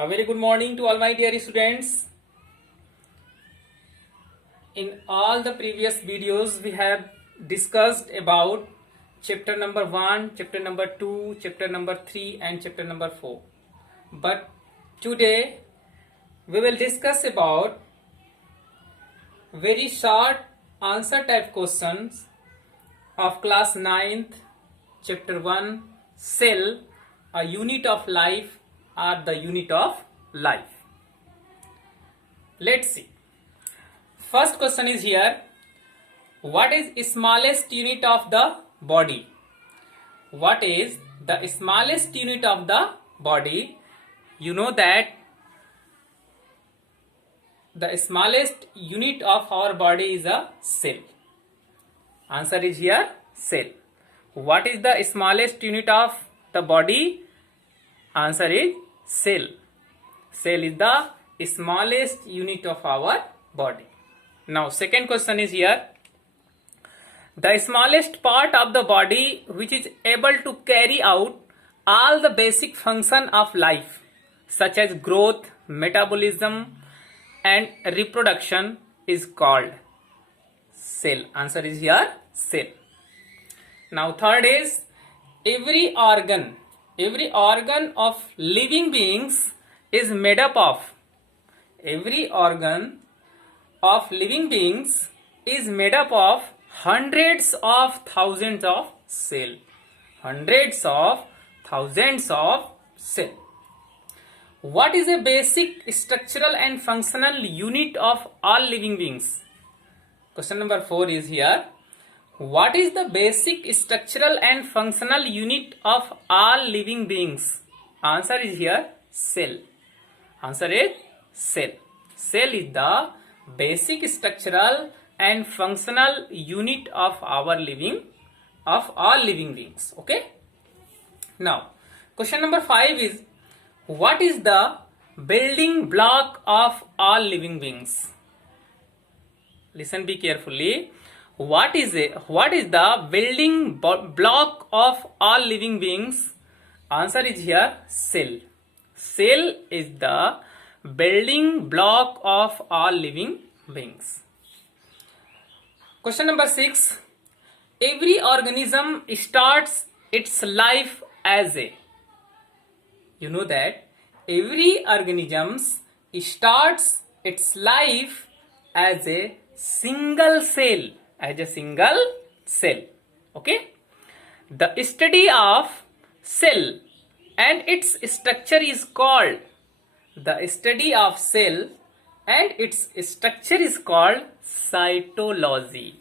A very good morning to all my dear students. In all the previous videos, we have discussed about chapter number 1, chapter number 2, chapter number 3 and chapter number 4. But today, we will discuss about very short answer type questions of class 9th, chapter 1, cell, a unit of life or the unit of life. Let's see. First question is here. What is smallest unit of the body? What is the smallest unit of the body? You know that the smallest unit of our body is a cell. Answer is here, cell. What is the smallest unit of the body? Answer is cell. Cell is the smallest unit of our body. Now second question is here. The smallest part of the body which is able to carry out all the basic function of life such as growth, metabolism and reproduction is called cell. Answer is here, cell. Now third is every organ of living beings is made up of. Every organ of living beings is made up of hundreds of thousands of cells. Hundreds of thousands of cells. What is a basic structural and functional unit of all living beings? Question number 4 is here. What is the basic structural and functional unit of all living beings? Answer is here, cell. Answer is cell. Cell is the basic structural and functional unit of all living beings. Okay. Now, question number 5 is, what is the building block of all living beings? Listen, be carefully. What is the building block of all living beings? Answer is here, cell. Cell is the building block of all living beings. Question number 6. Every organism starts its life as a. You know that every organism starts its life as a single cell. Okay. The study of cell and its structure is called cytology.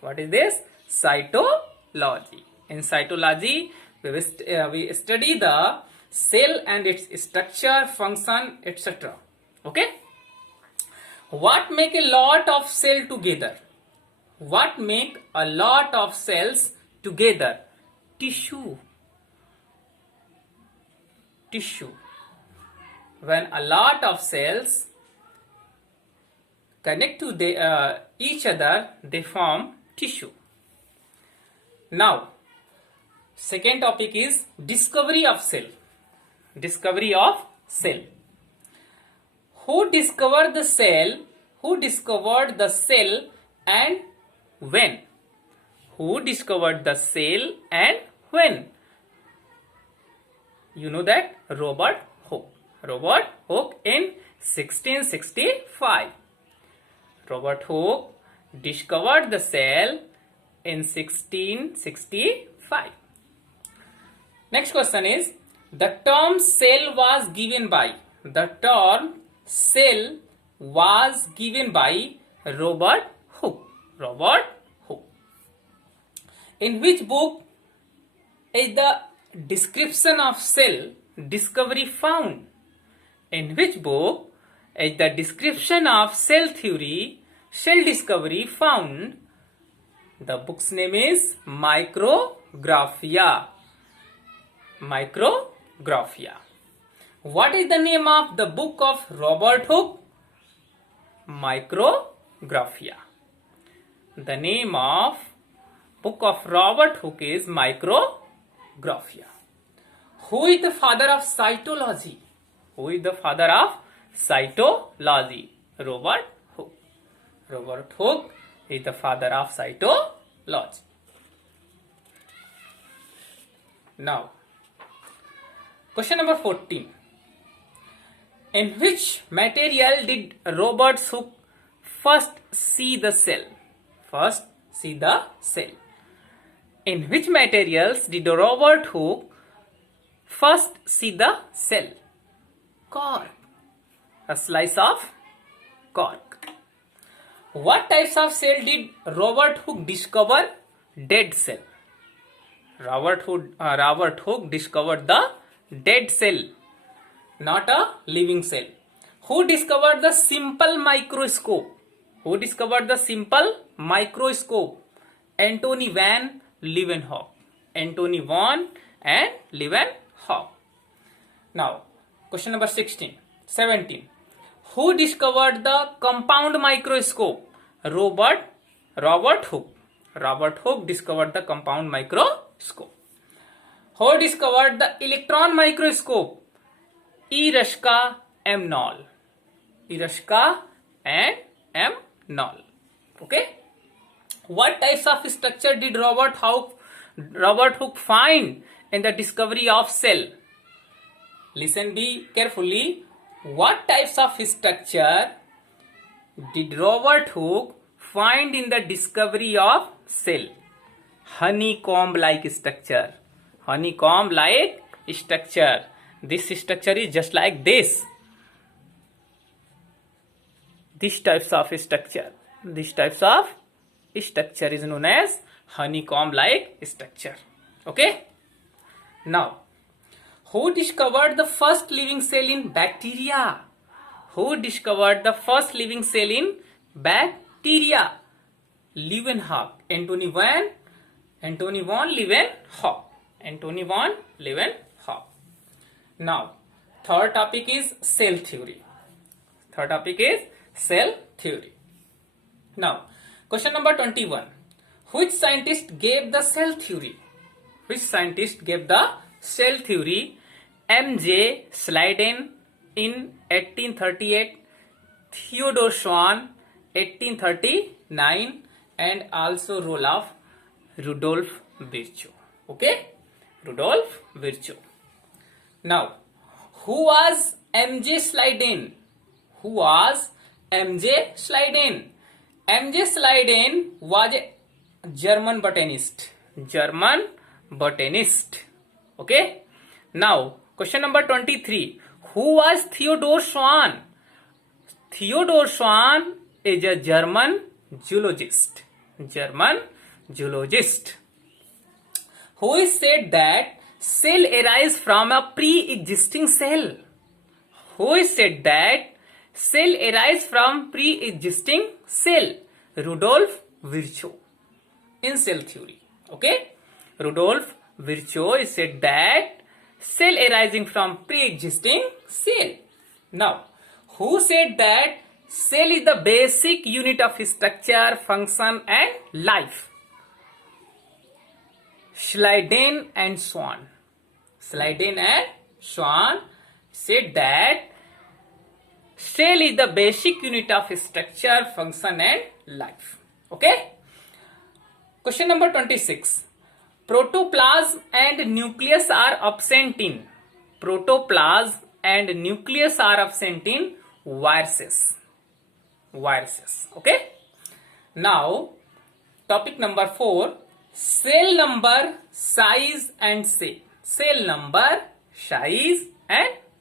What is this? Cytology. In cytology, we study the cell and its structure, function, etc. Okay. What make a lot of cells together? What make a lot of cells together? Tissue. When a lot of cells connect to each other, they form tissue. Now, second topic is discovery of cell. Discovery of cell. Who discovered the cell? Who discovered the cell and when? Who discovered the cell and when? You know that Robert Hooke. Robert Hooke in 1665. Robert Hooke discovered the cell in 1665. Next question is, the term cell was given by. The term cell was given by Robert Hooke. Robert Hooke. In which book is the description of cell discovery found? In which book is the description of cell theory, cell discovery found? The book's name is Micrographia. Micrographia. What is the name of the book of Robert Hooke? Micrographia. The name of book of Robert Hooke is Micrographia. Who is the father of cytology? Who is the father of cytology? Robert Hooke. Robert Hooke is the father of cytology. Now, question number 14. In which material did Robert Hooke first see the cell? First see the cell. In which materials did Robert Hooke first see the cell? Cork. A slice of cork. What types of cell did Robert Hooke discover? Dead cell. Robert Hooke discovered the dead cell, not a living cell. Who discovered the simple microscope? Who discovered the simple microscope? Antony van Leeuwenhoek. Antony van and Leeuwenhoek. Now, question number 17. Who discovered the compound microscope? Robert Hooke. Robert Hooke discovered the compound microscope. Who discovered the electron microscope? Erushka M. Knoll. Erushka and M. Knoll. Okay. What types of structure did Robert Hooke find in the discovery of cell? Listen be carefully. What types of structure did Robert Hooke find in the discovery of cell? Honeycomb-like structure. Honeycomb-like structure. This structure is just like this. These types of structure. This types of structure is known as honeycomb-like structure. Okay. Now, who discovered the first living cell in bacteria? Who discovered the first living cell in bacteria? Leeuwenhoek. Antony van Leeuwenhoek. Antony van Leeuwenhoek. Now, third topic is cell theory. Now, question number 21. Which scientist gave the cell theory? M.J. Schleiden in 1838, Theodore Schwann 1839, and also Rudolf Virchow. Okay, Rudolf Virchow. Now, who was M.J. Schleiden? M.J. Schleiden was a German botanist. Okay. Now, question number 23. Who was Theodore Schwann? Theodore Schwann is a German zoologist. Who said that cell arise from a pre-existing cell? Rudolf Virchow in cell theory. Okay. Rudolf Virchow said that cell arising from pre-existing cell. Now, who said that cell is the basic unit of structure, function and life? Schleiden and Schwann said that cell is the basic unit of structure, function and life. Okay. Question number 26. Protoplasm and nucleus are absent in viruses. Okay. Now, topic number 4. Cell number, size and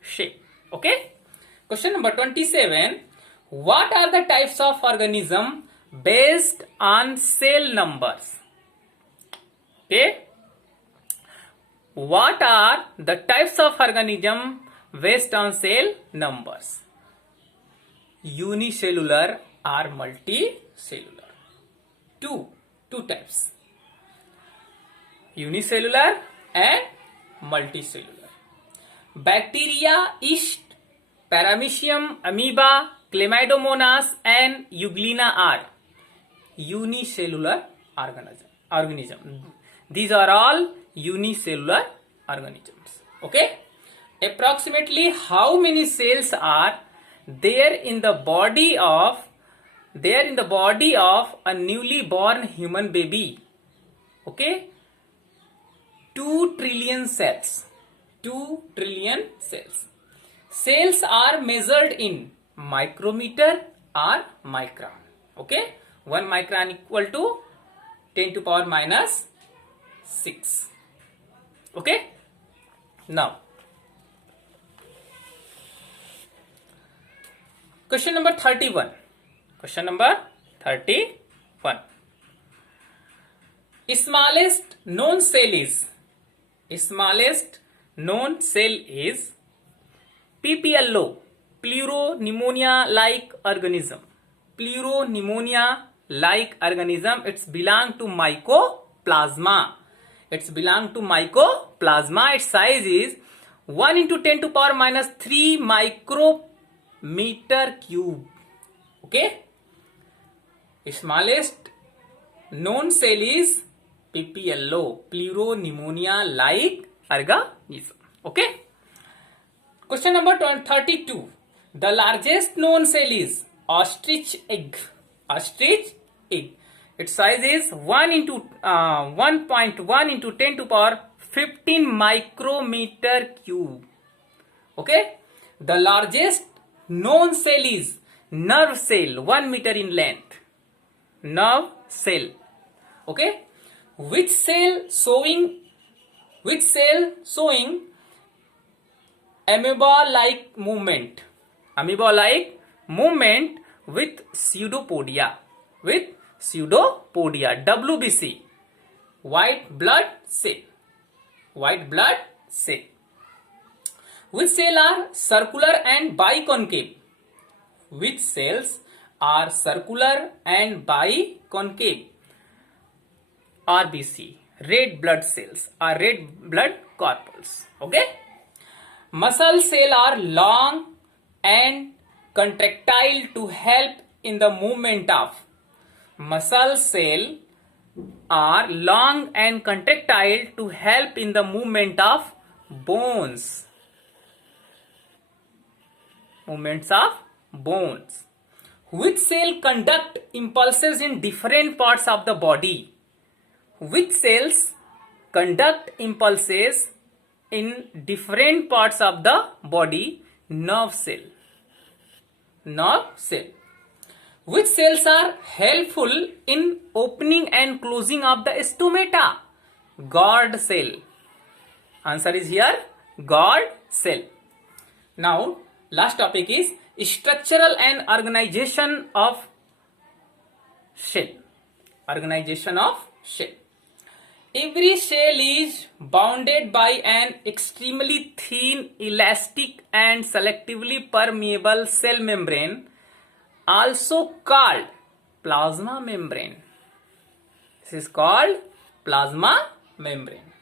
shape. Okay. Question number 27. What are the types of organism based on cell numbers? Okay. What are the types of organism based on cell numbers? Unicellular or multicellular? Two types. Unicellular and multicellular. Bacteria, yeast, Paramecium, amoeba, Chlamydomonas and Euglena are unicellular organism. These are all unicellular organisms. Okay. approximately how many cells are there in the body of a newly born human baby? Okay, 2 trillion cells. 2 trillion cells. Cells are measured in micrometer or micron. Okay, 1 micron equal to 10 to power minus 6. Okay, now question number 31. Question number 31. Smallest known cell is PPLO, pleuropneumonia-like organism. Pleuropneumonia-like organism. It's belong to mycoplasma. Its size is 1 into 10 to power minus 3 micrometer cube. Okay. Smallest known cell is PPLO, pleuropneumonia-like organism. Okay. Question number 32. The largest known cell is ostrich egg. Its size is 1.1 into 10 to power 15 micrometer cube. Okay. The largest known cell is nerve cell, 1 meter in length. Nerve cell. Okay. Which cell showing amoeba-like movement with pseudopodia, WBC, white blood cell. Which cells are circular and biconcave? Which cells are circular and biconcave? RBC, red blood cells, or red blood corpuscles. Okay. Muscle cells are long and contractile to help in the movement of. Muscle cells are long and contractile to help in the movement of bones. Which cell conduct impulses in different parts of the body? Which cells conduct impulses in different parts of the body? Nerve cell. Which cells are helpful in opening and closing of the stomata? Guard cell. Answer is here, guard cell. Now, last topic is structural and organization of cell. Every cell is bounded by an extremely thin, elastic and selectively permeable cell membrane, also called plasma membrane. This is called plasma membrane.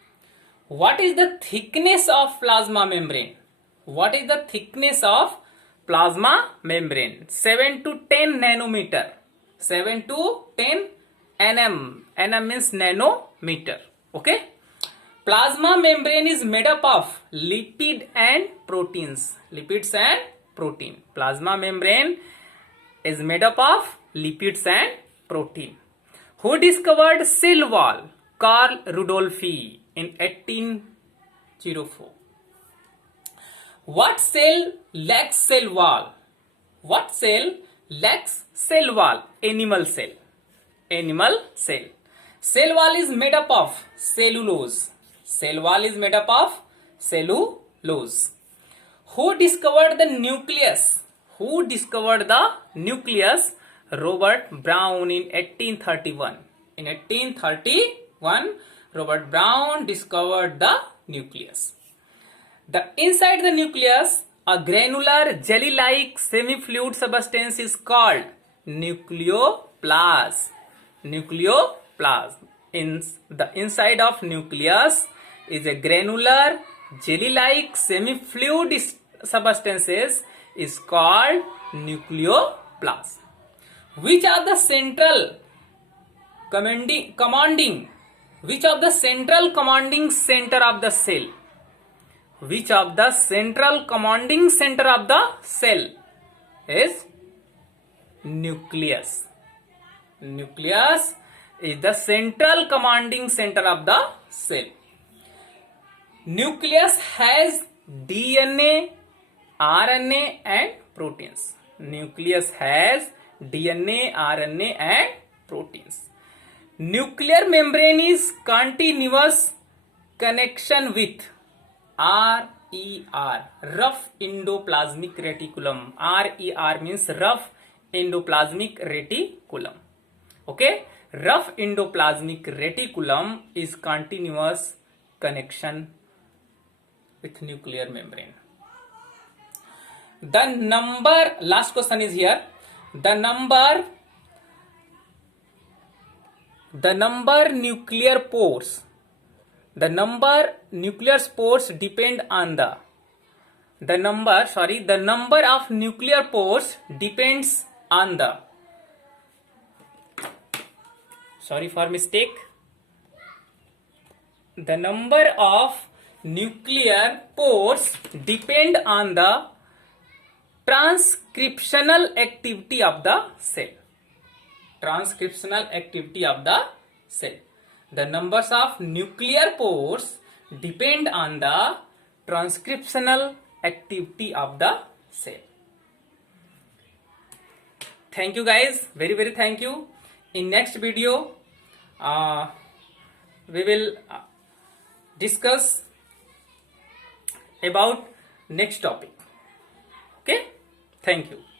What is the thickness of plasma membrane? 7 to 10 nanometer. 7 to 10 nm. Nm means nanometer. Okay. Plasma membrane is made up of lipids and proteins. Plasma membrane is made up of lipids and protein. Who discovered cell wall? Carl Rudolphi in 1804. What cell lacks cell wall? Animal cell. Cell wall is made up of cellulose. Who discovered the nucleus? Robert Brown in 1831. In 1831, Robert Brown discovered the nucleus. The inside the nucleus, a granular jelly-like semi-fluid substance is called nucleoplasm. In the inside of nucleus is a granular jelly-like semi-fluid substances is called nucleoplasm. Which are the central commanding center of the cell? which of the central commanding center of the cell is nucleus. Nucleus is the central commanding center of the cell. Nucleus has DNA, RNA and proteins. Nucleus has DNA, RNA and proteins. Nuclear membrane is continuous connection with RER, rough endoplasmic reticulum. RER means rough endoplasmic reticulum. Okay, rough endoplasmic reticulum is continuous connection with nuclear membrane. The number, last question is here, the number nuclear pores, the number nuclear pores depend on the number of nuclear pores depends on the, sorry for mistake, the number of nuclear pores depend on the transcriptional activity of the cell. Transcriptional activity of the cell. The numbers of nuclear pores depend on the transcriptional activity of the cell. Thank you guys, very very thank you. In next video we will discuss about next topic. Okay, thank you.